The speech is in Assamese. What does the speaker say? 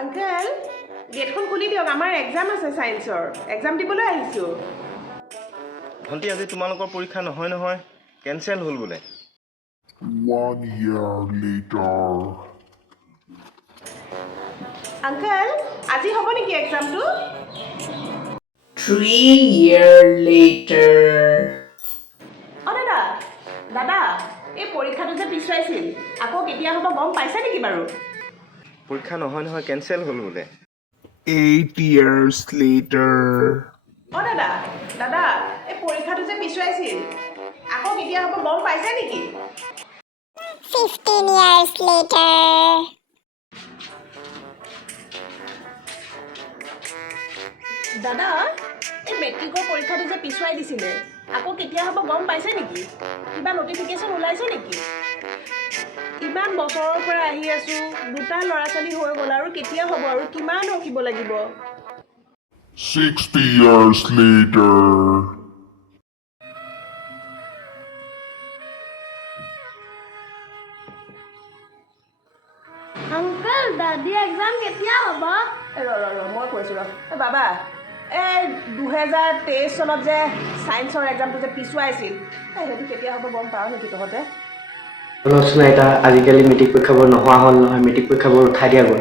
আঙ্কেল গেটখন খুলি দিয়ক আমাৰ এক্সাম আছে সায়েন্সৰ এক্সাম দিবলৈ আহিছো ভণ্টি আজি তোমালোকৰ পৰীক্ষা নহয় কেনসেল হ'ল বোলে 1 year later. আঙ্কেল আজি হ'ব নেকি এক্সামটো 3 years later. দাদা এই পৰীক্ষাটো যে পিছুৱাইছিল আকৌ কেতিয়া হ'ব গম পাইছে নেকি বাৰু পৰীক্ষা নহয় কেনসেল হ'ল বোলে 8 years later. দাদা এই পৰীক্ষাটো যে পিছুৱাইছিল আকৌ কেতিয়া হ'ব গম পাইছে নেকি 15 years later. দাদা এই মেট্ৰিকৰ পৰীক্ষাটো যে পিছুৱাই দিছিলে আকৌ কেতিয়া হ'ব গম পাইছে নেকি কিবা নটিফিকেশ্যন ওলাইছে নেকি ইমান বছৰৰ পৰা আহি আছো দুটা ল'ৰা ছোৱালী হৈ গ'ল আৰু কেতিয়া হ'ব আৰু কিমান ৰখিব লাগিব 60 years later. Uncle, Daddy exam কেতিয়া হ'ব? মই কৈছোঁ বাবা এই 2023 চনত যে সায়েন্সৰ এক্সামটো যে পিছুৱাইছিল সেইটো কেতিয়া হ'ব গম পাওঁ নেকি তহঁতে আলোচনা এটা আজিকালি মেট্ৰিক পৰীক্ষাবোৰ নোহোৱা হ'ল নহয় মেট্ৰিক পৰীক্ষাবোৰ উঠাই দিয়া গ'ল